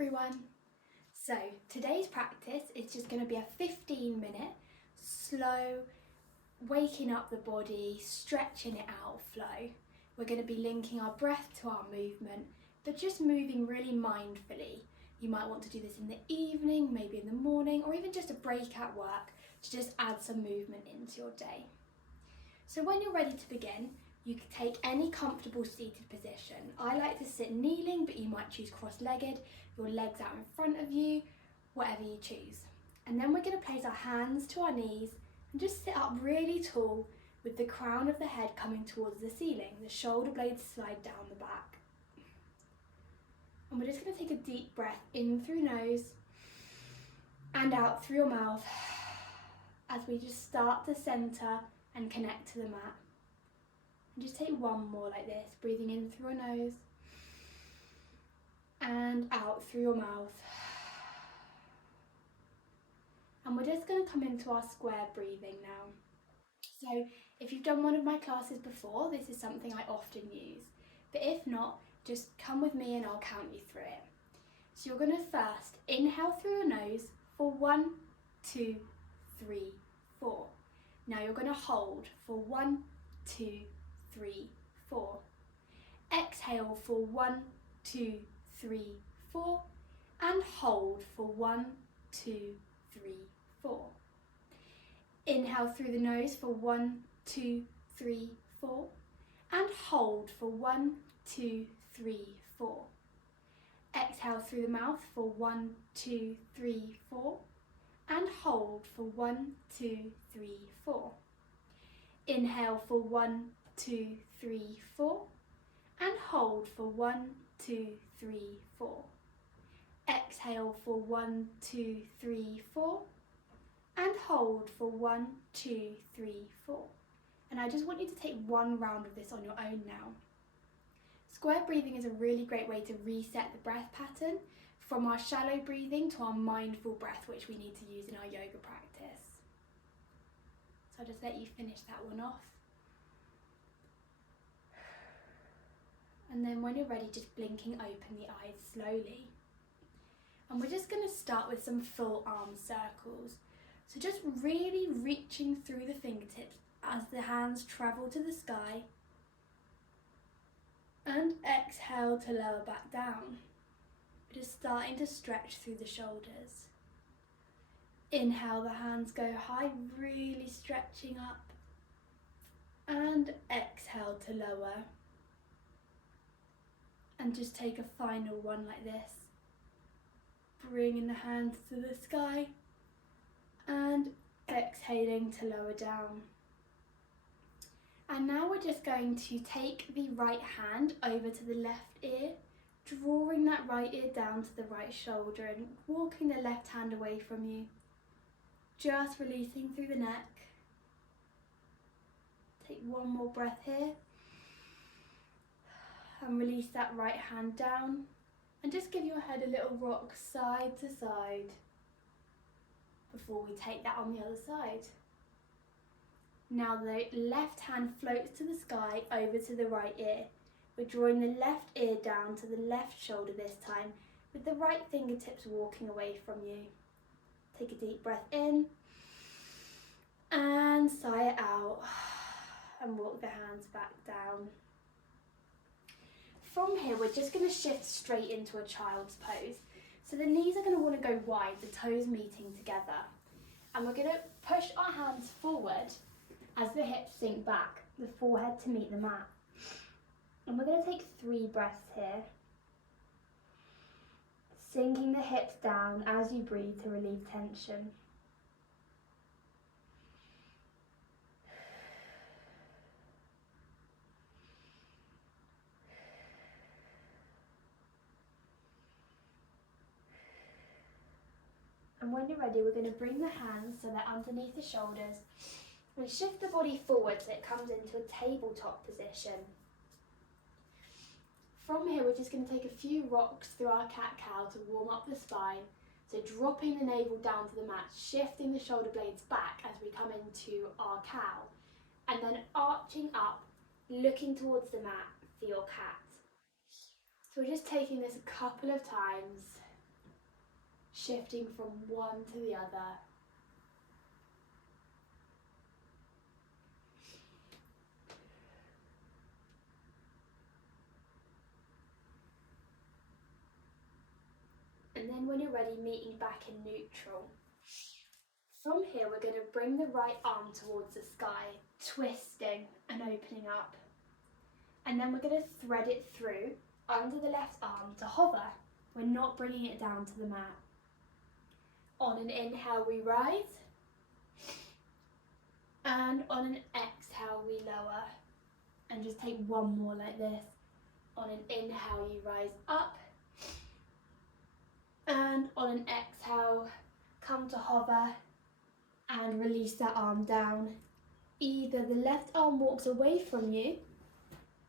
everyone! So today's practice is just going to be a 15-minute slow waking up the body, stretching it out flow. We're going to be linking our breath to our movement, but just moving really mindfully. You might want to do this in the evening, maybe in the morning, or even just a break at work to just add some movement into your day. So when you're ready to begin, you can take any comfortable seated position. I like to sit kneeling, but you might choose cross-legged, your legs out in front of you, whatever you choose. And then we're going to place our hands to our knees and just sit up really tall with the crown of the head coming towards the ceiling. The shoulder blades slide down the back. And we're just going to take a deep breath in through nose and out through your mouth as we just start to centre and connect to the mat. And just take one more like this, breathing in through your nose and out through your mouth. And we're just going to come into our square breathing now. So if you've done one of my classes before, this is something I often use. But if not, just come with me and I'll count you through it. So you're going to first inhale through your nose for 1, 2, 3, 4. Now you're going to hold for 1, 2, 3, 4. Exhale for 1, 2, 3, 4. And hold for 1, 2, 3, 4. Inhale through the nose for 1, 2, 3, 4. And hold for 1, 2, 3, 4. Exhale through the mouth for 1, 2, 3, 4. And hold for 1, 2, 3, 4. Inhale for 1, 2, 3, 4. And hold for 1, 2, 3, 4. Exhale for 1, 2, 3, 4. And hold for 1, 2, 3, 4. And I just want you to take one round of this on your own now. Square breathing is a really great way to reset the breath pattern from our shallow breathing to our mindful breath, which we need to use in our yoga practice. So I'll just let you finish that one off. And then when you're ready, just blinking open the eyes slowly. And we're just going to start with some full arm circles. So just really reaching through the fingertips as the hands travel to the sky. And exhale to lower back down. Just starting to stretch through the shoulders. Inhale, the hands go high, really stretching up. And exhale to lower. And just take a final one like this. Bringing the hands to the sky. And exhaling to lower down. And now we're just going to take the right hand over to the left ear, drawing that right ear down to the right shoulder and walking the left hand away from you. Just releasing through the neck. Take one more breath here. And release that right hand down. And just give your head a little rock side to side before we take that on the other side. Now the left hand floats to the sky over to the right ear. We're drawing the left ear down to the left shoulder this time, with the right fingertips walking away from you. Take a deep breath in and sigh it out and walk the hands back down. From here, we're just going to shift straight into a child's pose. So the knees are going to want to go wide, the toes meeting together. And we're going to push our hands forward as the hips sink back, the forehead to meet the mat. And we're going to take 3 breaths here. Sinking the hips down as you breathe to relieve tension. And when you're ready, we're going to bring the hands so they're underneath the shoulders. We shift the body forward so it comes into a tabletop position. From here, we're just going to take a few rocks through our cat-cow to warm up the spine. So dropping the navel down to the mat, shifting the shoulder blades back as we come into our cow. And then arching up, looking towards the mat for your cat. So we're just taking this a couple of times. shifting from one to the other. And then when you're ready, meeting back in neutral. From here, we're going to bring the right arm towards the sky, twisting and opening up. And then we're going to thread it through under the left arm to hover. We're not bringing it down to the mat. On an inhale, we rise. And on an exhale, we lower. And just take one more like this. On an inhale, you rise up. And on an exhale, come to hover and release that arm down. Either the left arm walks away from you,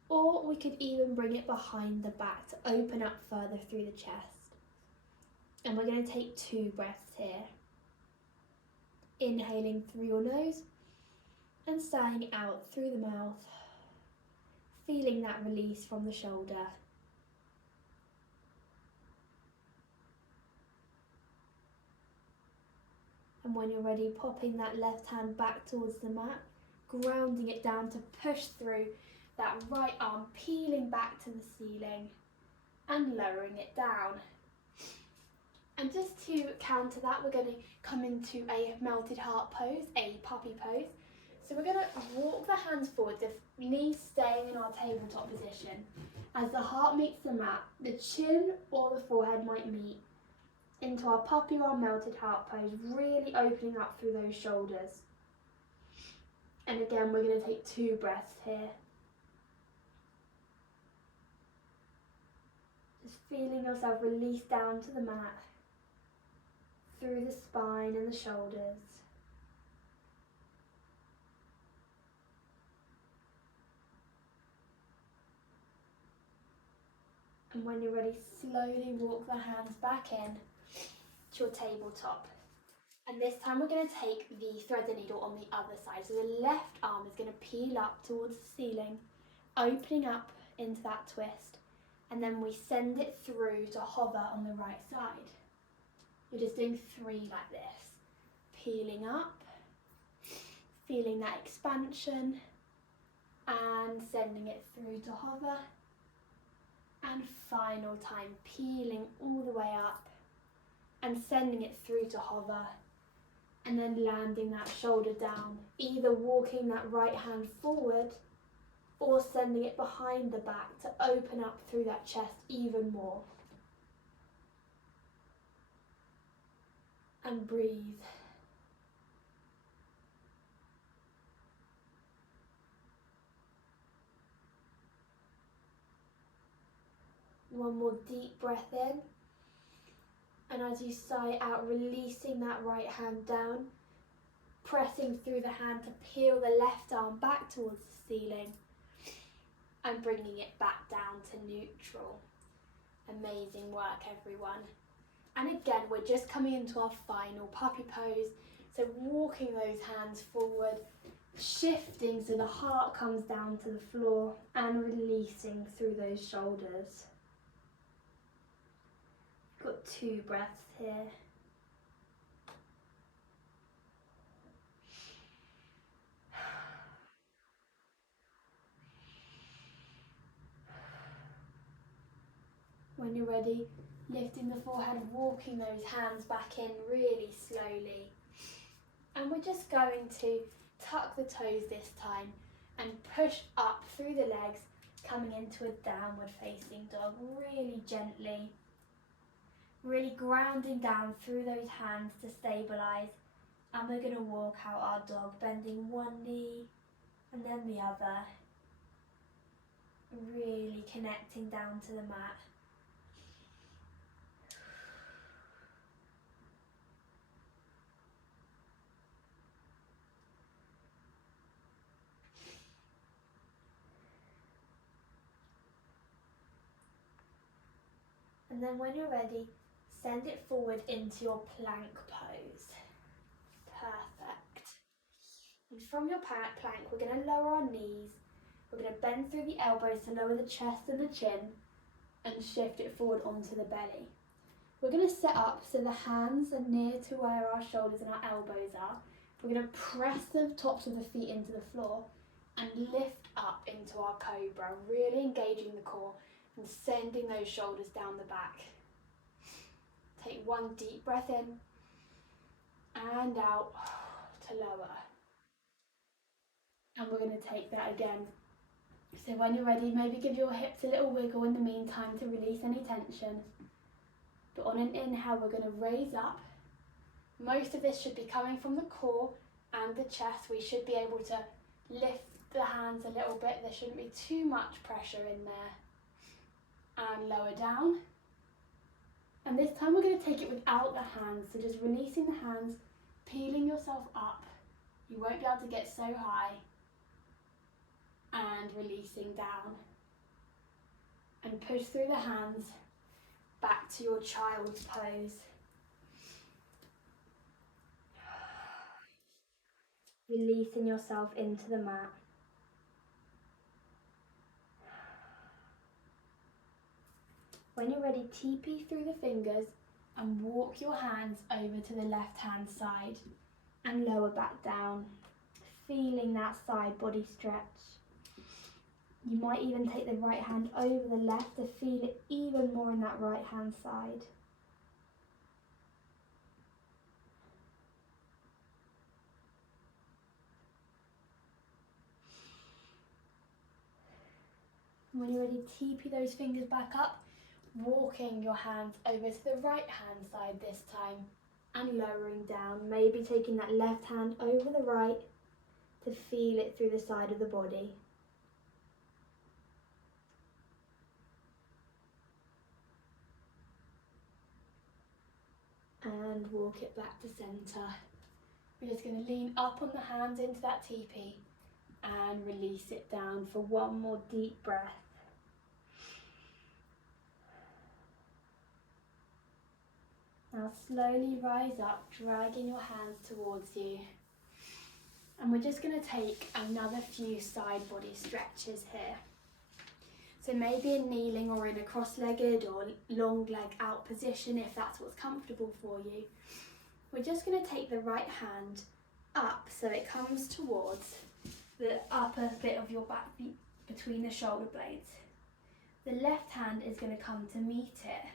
or we could even bring it behind the back to open up further through the chest. And we're going to take 2 breaths here. Inhaling through your nose and sighing out through the mouth, feeling that release from the shoulder. And when you're ready, popping that left hand back towards the mat, grounding it down to push through that right arm, peeling back to the ceiling and lowering it down. And just to counter that, we're going to come into a melted heart pose, a puppy pose. So we're going to walk the hands forward, the knees staying in our tabletop position. As the heart meets the mat, the chin or the forehead might meet into our puppy or our melted heart pose, really opening up through those shoulders. And again, we're going to take 2 breaths here. Just feeling yourself release down to the mat, through the spine and the shoulders. And when you're ready, slowly walk the hands back in to your tabletop. And this time we're going to take the thread the needle on the other side. So the left arm is going to peel up towards the ceiling, opening up into that twist. And then we send it through to hover on the right side. You're just doing 3 like this. Peeling up, feeling that expansion, and sending it through to hover. And final time, peeling all the way up and sending it through to hover. And then landing that shoulder down, either walking that right hand forward or sending it behind the back to open up through that chest even more. And breathe. One more deep breath in. And as you sigh out, releasing that right hand down, pressing through the hand to peel the left arm back towards the ceiling and bringing it back down to neutral. Amazing work, everyone. And again, we're just coming into our final puppy pose. So walking those hands forward, shifting so the heart comes down to the floor and releasing through those shoulders. Got 2 breaths here. When you're ready, lifting the forehead, walking those hands back in really slowly. And we're just going to tuck the toes this time and push up through the legs, coming into a downward facing dog really gently. Really grounding down through those hands to stabilise. And we're going to walk out our dog, bending one knee and then the other. Really connecting down to the mat. And then when you're ready, send it forward into your plank pose. Perfect. And from your plank, we're going to lower our knees. We're going to bend through the elbows to lower the chest and the chin and shift it forward onto the belly. We're going to set up so the hands are near to where our shoulders and our elbows are. We're going to press the tops of the feet into the floor and lift up into our cobra, really engaging the core and sending those shoulders down the back. Take one deep breath in and out to lower. And we're going to take that again. So when you're ready, maybe give your hips a little wiggle in the meantime to release any tension. But on an inhale, we're going to raise up. Most of this should be coming from the core and the chest. We should be able to lift the hands a little bit. There shouldn't be too much pressure in there. And lower down. And this time we're going to take it without the hands. So just releasing the hands, peeling yourself up. You won't be able to get so high. And releasing down. And push through the hands back to your child's pose. Releasing yourself into the mat. When you're ready, TP through the fingers and walk your hands over to the left hand side and lower back down, feeling that side body stretch. You might even take the right hand over the left to feel it even more in that right hand side. When you're ready, TP those fingers back up, walking your hands over to the right hand side this time and lowering down, maybe taking that left hand over the right to feel it through the side of the body. And walk it back to centre. We're just going to lean up on the hands into that TP and release it down for one more deep breath. Now slowly rise up, dragging your hands towards you. And we're just going to take another few side body stretches here. So maybe in kneeling or in a cross-legged or long leg out position, if that's what's comfortable for you. We're just going to take the right hand up so it comes towards the upper bit of your back between the shoulder blades. The left hand is going to come to meet it.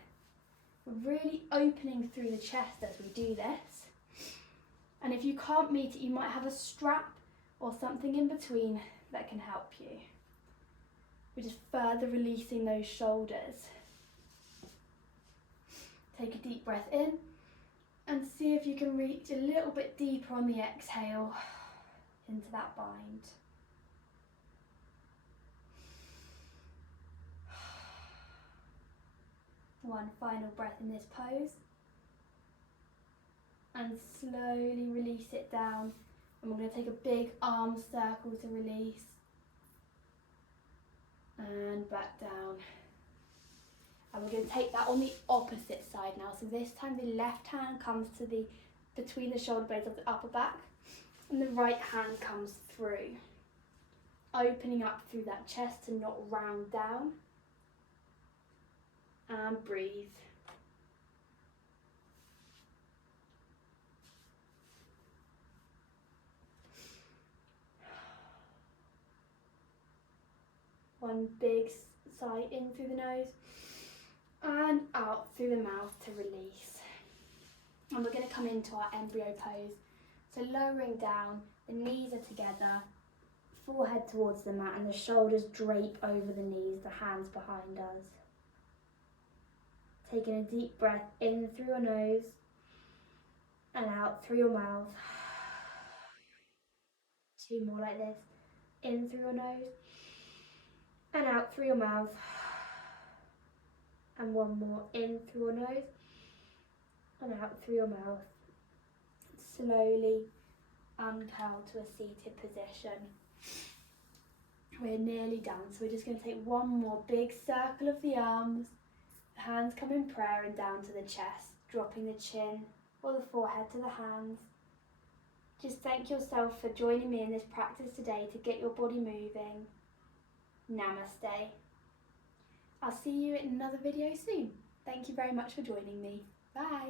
We're really opening through the chest as we do this. And if you can't meet it, you might have a strap or something in between that can help you. We're just further releasing those shoulders. Take a deep breath in and see if you can reach a little bit deeper on the exhale into that bind. One final breath in this pose. And slowly release it down. And we're going to take a big arm circle to release. And back down. And we're going to take that on the opposite side now. So this time the left hand comes to the between the shoulder blades of the upper back, and the right hand comes through, opening up through that chest to not round down. And breathe. One big sigh in through the nose and out through the mouth to release. And we're going to come into our embryo pose. So lowering down, the knees are together, forehead towards the mat, and the shoulders drape over the knees, the hands behind us. Taking a deep breath in through your nose and out through your mouth. Two more like this. In through your nose and out through your mouth. And one more in through your nose and out through your mouth. Slowly uncurl to a seated position. We're nearly done, so we're just going to take one more big circle of the arms. The hands come in prayer and down to the chest, dropping the chin or the forehead to the hands. Just thank yourself for joining me in this practice today to get your body moving. Namaste. I'll see you in another video soon. Thank you very much for joining me. Bye.